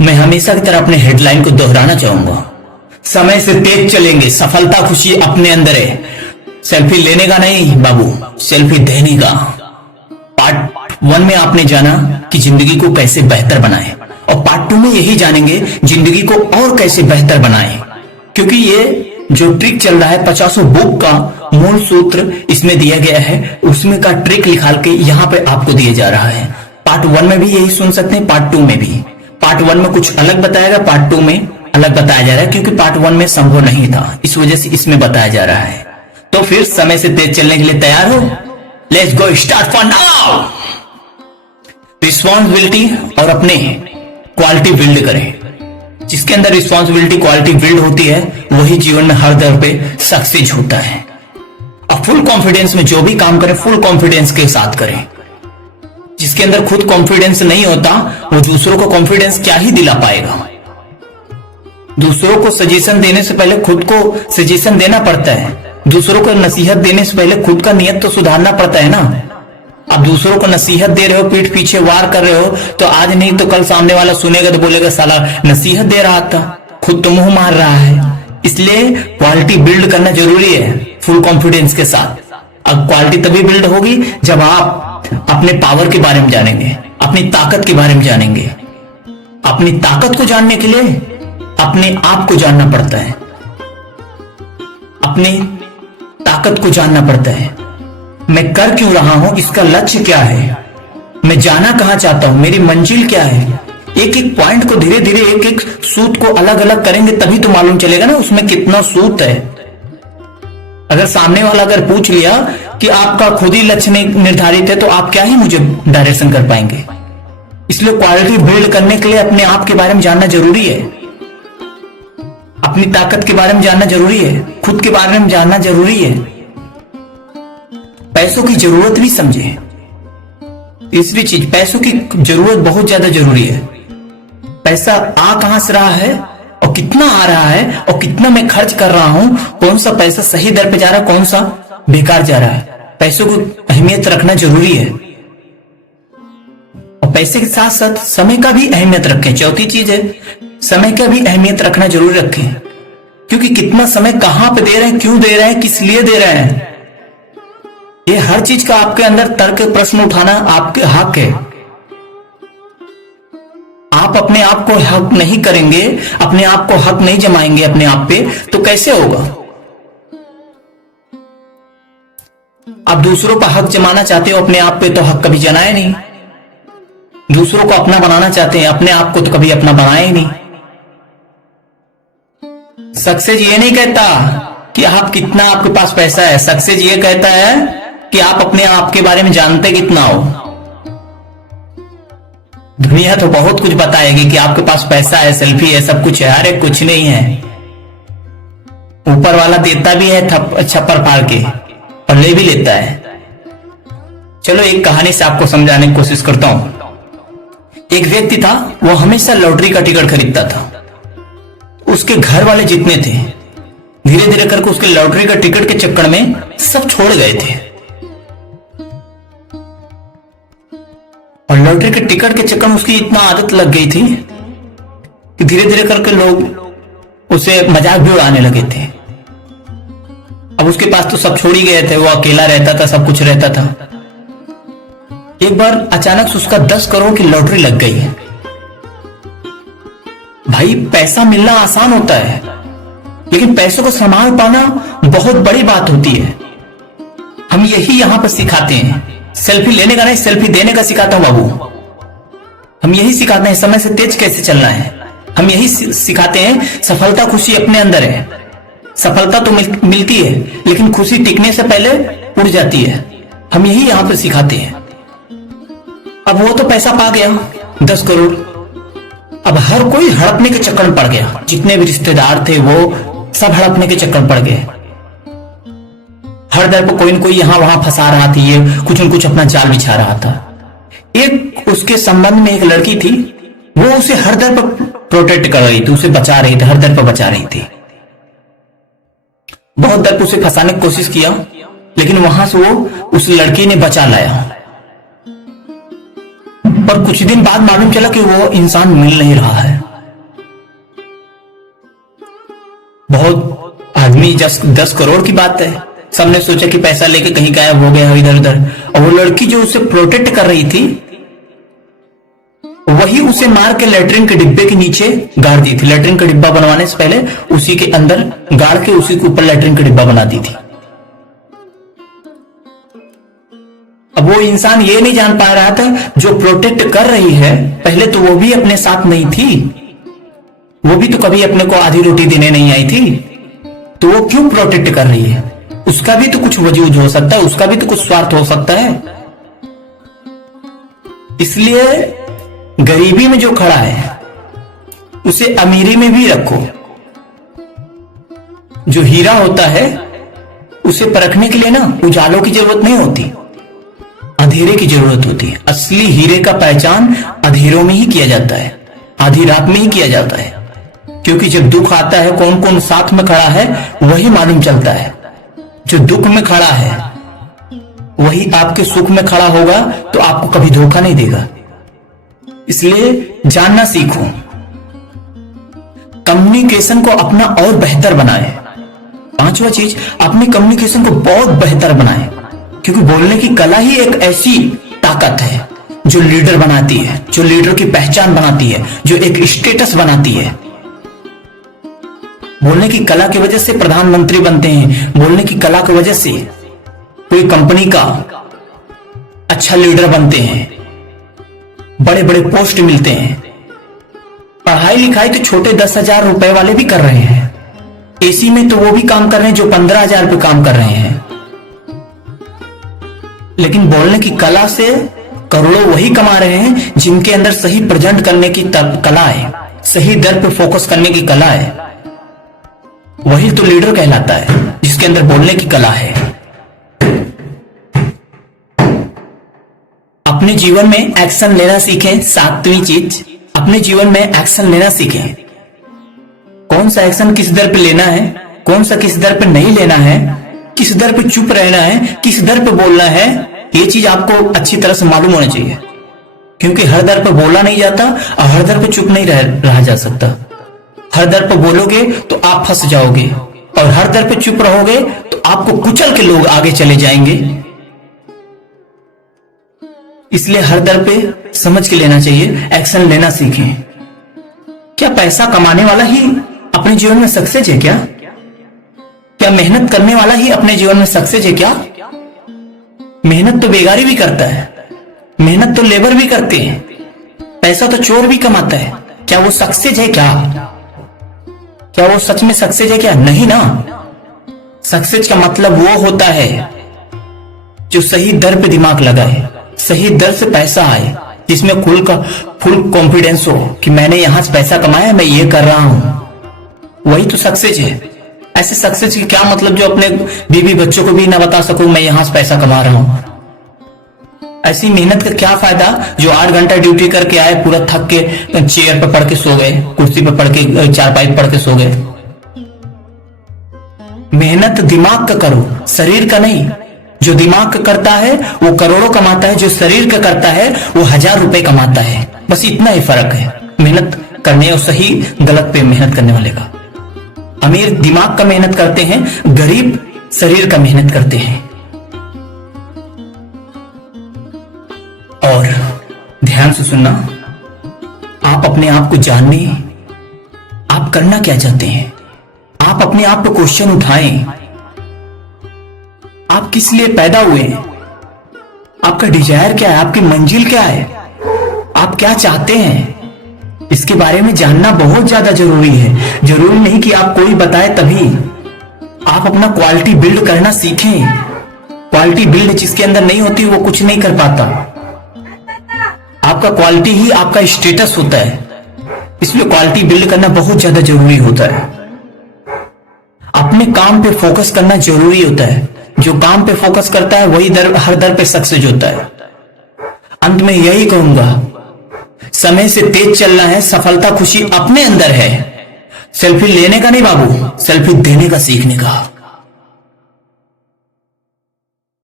मैं हमेशा की तरह अपने हेडलाइन को दोहराना चाहूंगा। समय से तेज चलेंगे, सफलता खुशी अपने अंदर है। सेल्फी लेने का नहीं बाबू, सेल्फी देने का। पार्ट 1 में आपने जाना कि जिंदगी को कैसे बेहतर बनाएं, और पार्ट 2 में यही जानेंगे जिंदगी को और कैसे बेहतर बनाएं। क्योंकि ये जो ट्रिक चल रहा है 50 बुक का मूल सूत्र इसमें दिया गया है, उसमें का ट्रिक निकाल के यहाँ पे आपको दिया जा रहा है। पार्ट 1 में भी यही सुन सकते हैं, पार्ट 2 में भी। पार्ट 1 में कुछ अलग बताएगा, पार्ट 2 में अलग बताया जा रहा है, क्योंकि पार्ट 1 में संभव नहीं था, इस वजह से इसमें बताया जा रहा है। तो फिर समय से तेज चलने के लिए तैयार हो? Let's go start for now. Responsibility और अपने क्वालिटी बिल्ड करें। जिसके अंदर रिस्पॉन्सिबिलिटी क्वालिटी बिल्ड होती है वही जीवन में हर दर पे सक्सेस होता है। और फुल कॉन्फिडेंस में जो भी काम करें फुल कॉन्फिडेंस के साथ करें। जिसके अंदर खुद कॉन्फिडेंस नहीं होता वो दूसरों को कॉन्फिडेंस क्या ही दिला पाएगा। दूसरों को सजेशन देने से पहले खुद को सजेशन देना पड़ता है। दूसरों को नसीहत देने से पहले खुद का नियत तो सुधारना पड़ता है ना। अब दूसरों को नसीहत दे रहे हो, पीठ पीछे वार कर रहे हो, तो आज नहीं तो कल सामने वाला सुनेगा तो बोलेगा साला नसीहत दे रहा था, खुद तो मुंह मार रहा है। इसलिए क्वालिटी बिल्ड करना जरूरी है फुल कॉन्फिडेंस के साथ। अब क्वालिटी तभी बिल्ड होगी जब आप अपने पावर के बारे में जानेंगे, अपनी ताकत के बारे में जानेंगे। अपनी ताकत को जानने के लिए अपने आप को जानना पड़ता है, अपनी ताकत को जानना पड़ता है। मैं कर क्यों रहा हूं, इसका लक्ष्य क्या है, मैं जाना कहां चाहता हूं, मेरी मंजिल क्या है। एक एक पॉइंट को धीरे धीरे एक एक सूत को अलग अलग करेंगे तभी तो मालूम चलेगा ना उसमें कितना सूत है। अगर सामने वाला अगर पूछ लिया कि आपका खुद ही लक्ष्य निर्धारित है तो आप क्या ही मुझे डायरेक्शन कर पाएंगे। इसलिए क्वालिटी बिल्ड करने के लिए अपने आप के बारे में जानना जरूरी है, अपनी ताकत के बारे में जानना जरूरी है, खुद के बारे में जानना जरूरी है। पैसों की जरूरत भी समझे। तीसरी चीज, पैसों की जरूरत बहुत ज्यादा जरूरी है। पैसा आ कहां से रहा है और कितना आ रहा है और कितना मैं खर्च कर रहा हूं, कौन सा पैसा सही दर पे जा रहा है, कौन सा बेकार जा रहा है। पैसों को अहमियत रखना जरूरी है। और पैसे के साथ साथ समय का भी अहमियत रखें। चौथी चीज है, समय का भी अहमियत रखना जरूर रखें। क्योंकि कितना समय कहां पे दे रहे हैं, क्यों दे रहे हैं, किस लिए दे रहे हैं, ये हर चीज का आपके अंदर तर्क प्रश्न उठाना आपके हक है। आप अपने आप को हक नहीं करेंगे, अपने आप को हक नहीं जमाएंगे अपने आप पे, तो कैसे होगा। आप दूसरों का हक जमाना चाहते हो अपने आप पे, तो हक कभी जमाए नहीं। दूसरों को अपना बनाना चाहते हैं, अपने आप को तो कभी अपना बनाए ही नहीं। सक्सेस ये नहीं कहता कि आप कितना आपके पास पैसा है, सक्सेस ये कहता है कि आप अपने आप के बारे में जानते कितना हो। दुनिया तो बहुत कुछ बताएगी कि आपके पास पैसा है, सेल्फी है, सब कुछ है। अरे कुछ नहीं है। ऊपर वाला देता भी है छप्पर फाड़ के और ले भी लेता है। चलो एक कहानी से आपको समझाने की कोशिश करता हूं। एक व्यक्ति था, वो हमेशा लॉटरी का टिकट खरीदता था। उसके घर वाले जितने थे धीरे धीरे करके उसके लॉटरी का टिकट के चक्कर में सब छोड़ गए थे। और लॉटरी के टिकट के चक्कर में उसकी इतना आदत लग गई थी कि धीरे धीरे करके लोग उसे मजाक भी उड़ाने लगे थे। अब उसके पास तो सब छोड़ ही गए थे, वो अकेला रहता था, सब कुछ रहता था। एक बार अचानक से उसका 10 करोड़ की लॉटरी लग गई है। भाई पैसा मिलना आसान होता है, लेकिन पैसों को संभाल पाना बहुत बड़ी बात होती है। हम यही यहां पर सिखाते हैं। सेल्फी लेने का नहीं, सेल्फी देने का सिखाता हूं बाबू। हम यही सिखाते हैं समय से तेज कैसे चलना है। हम यही सिखाते हैं सफलता खुशी अपने अंदर है। सफलता तो मिलती है, लेकिन खुशी टिकने से पहले उड़ जाती है। हम यही यहां पर सिखाते हैं। अब वो तो पैसा पा गया 10 करोड़। अब हर कोई हड़पने के चक्कर में पड़ गया। जितने भी रिश्तेदार थे वो सब हड़पने के चक्कर में पड़ गए। हर दर पर कोई न कोई यहां वहां फंसा रहा था, ये कुछ न कुछ अपना जाल बिछा रहा था। एक उसके संबंध में एक लड़की थी, वो उसे हर दर पर प्रोटेक्ट कर रही थी, उसे बचा रही थी, हर दर पर बचा रही थी। बहुत दर पर उसे फंसाने की कोशिश किया, लेकिन वहां से वो उस लड़की ने बचा लाया। पर कुछ दिन बाद मालूम चला कि वो इंसान मिल नहीं रहा है। बहुत आदमी 10 करोड़ की बात है, सबने सोचा कि पैसा लेके कहीं गायब हो गया इधर उधर, और वो लड़की जो उसे प्रोटेक्ट कर रही थी वही उसे मार के लेटरिन के डिब्बे के नीचे गाड़ दी थी। लेटरिन का डिब्बा बनवाने से पहले उसी के अंदर गाड़ के उसी के ऊपर लेटरिन का डिब्बा बना दी थी। अब वो इंसान ये नहीं जान पा रहा था जो प्रोटेक्ट कर रही है पहले तो वो भी अपने साथ नहीं थी, वो भी तो कभी अपने को आधी रोटी देने नहीं आई थी, तो वो क्यों प्रोटेक्ट कर रही है? उसका भी तो कुछ वजूद हो सकता है, उसका भी तो कुछ स्वार्थ हो सकता है। इसलिए गरीबी में जो खड़ा है उसे अमीरी में भी रखो। जो हीरा होता है उसे परखने के लिए ना उजालों की जरूरत नहीं होती, अंधेरे की जरूरत होती है। असली हीरे का पहचान अंधेरों में ही किया जाता है, आधी रात में ही किया जाता है, क्योंकि जब दुख आता है कौन कौन साथ में खड़ा है वही मालूम चलता है। जो दुख में खड़ा है वही आपके सुख में खड़ा होगा तो आपको कभी धोखा नहीं देगा। इसलिए जानना सीखो, कम्युनिकेशन को अपना और बेहतर बनाए। पांचवा चीज, अपनी कम्युनिकेशन को बहुत बेहतर बनाए, क्योंकि बोलने की कला ही एक ऐसी ताकत है जो लीडर बनाती है, जो लीडर की पहचान बनाती है, जो एक स्टेटस बनाती है। बोलने की कला की वजह से प्रधानमंत्री बनते हैं, बोलने की कला की वजह से कोई कंपनी का अच्छा लीडर बनते हैं, बड़े बड़े पोस्ट मिलते हैं। पढ़ाई लिखाई तो छोटे 10,000 रुपए वाले भी कर रहे हैं, एसी में तो वो भी काम कर रहे हैं जो 15,000 पे काम कर रहे हैं। लेकिन बोलने की कला से करोड़ों वही कमा रहे हैं जिनके अंदर सही प्रेजेंट करने की कला है, सही दर पे फोकस करने की कला है। वही तो लीडर कहलाता है, जिसके अंदर बोलने की कला है। अपने जीवन में एक्शन लेना सीखें। सातवीं चीज, अपने जीवन में एक्शन लेना सीखें। कौन सा एक्शन किस दर पे लेना है, कौन सा किस दर पे नहीं लेना है, किस दर पे चुप रहना है, किस दर पे बोलना है, ये चीज आपको अच्छी तरह से मालूम होना चाहिए। क्योंकि हर दर पे बोला नहीं जाता और हर दर पे चुप नहीं रहा जा सकता। हर दर पे बोलोगे तो आप फंस जाओगे, और हर दर पे चुप रहोगे तो आपको कुचल के लोग आगे चले जाएंगे। इसलिए हर दर पे समझ के लेना चाहिए, एक्शन लेना सीखें। क्या पैसा कमाने वाला ही अपने जीवन में सक्सेस है क्या? क्या मेहनत करने वाला ही अपने जीवन में सक्सेस है क्या? मेहनत तो बेगारी भी करता है, मेहनत तो लेबर भी करते हैं, पैसा तो चोर भी कमाता है। क्या वो सक्सेस है क्या? क्या वो सच में सक्सेस है क्या? नहीं ना। सक्सेस का मतलब वो होता है जो सही दर पे दिमाग लगाए, सही दर से पैसा आए, जिसमें फुल कॉन्फिडेंस हो कि मैंने यहां से पैसा कमाया, मैं ये कर रहा हूं, वही तो सक्सेस है। ऐसे सक्सेस की क्या मतलब जो अपने बीवी बच्चों को भी ना बता सकूं मैं यहां से पैसा कमा रहा हूं। ऐसी मेहनत का क्या फायदा जो 8 घंटा ड्यूटी करके आए, पूरा थक के चेयर पर पड़ के सो गए, कुर्सी पर पड़ के, चारपाई पर पड़ के सो गए। मेहनत दिमाग का करो, शरीर का नहीं। जो दिमाग का करता है वो करोड़ों कमाता है, जो शरीर का करता है वो 1000 रुपए कमाता है। बस इतना ही फर्क है मेहनत करने और सही गलत पे मेहनत करने वाले का। अमीर दिमाग का मेहनत करते हैं, गरीब शरीर का मेहनत करते हैं। और ध्यान से सुनना, आप अपने आप को जानने, आप करना क्या चाहते हैं, आप अपने आप को क्वेश्चन उठाएं। आप किस लिए पैदा हुए हैं, आपका डिजायर क्या है, आपकी मंजिल क्या है, आप क्या चाहते हैं, इसके बारे में जानना बहुत ज्यादा जरूरी है। जरूरी नहीं कि आप कोई बताए तभी। आप अपना क्वालिटी बिल्ड करना सीखें। क्वालिटी बिल्ड जिसके अंदर नहीं होती वो कुछ नहीं कर पाता। आपका क्वालिटी ही आपका स्टेटस होता है, इसलिए क्वालिटी बिल्ड करना बहुत ज्यादा जरूरी होता है। अपने काम पे फोकस करना जरूरी होता है। जो काम पे फोकस करता है वही हर दर पे सक्सेस होता है। अंत में यही कहूंगा, समय से तेज चलना है, सफलता खुशी अपने अंदर है। सेल्फी लेने का नहीं बाबू, सेल्फी देने का सीखने का।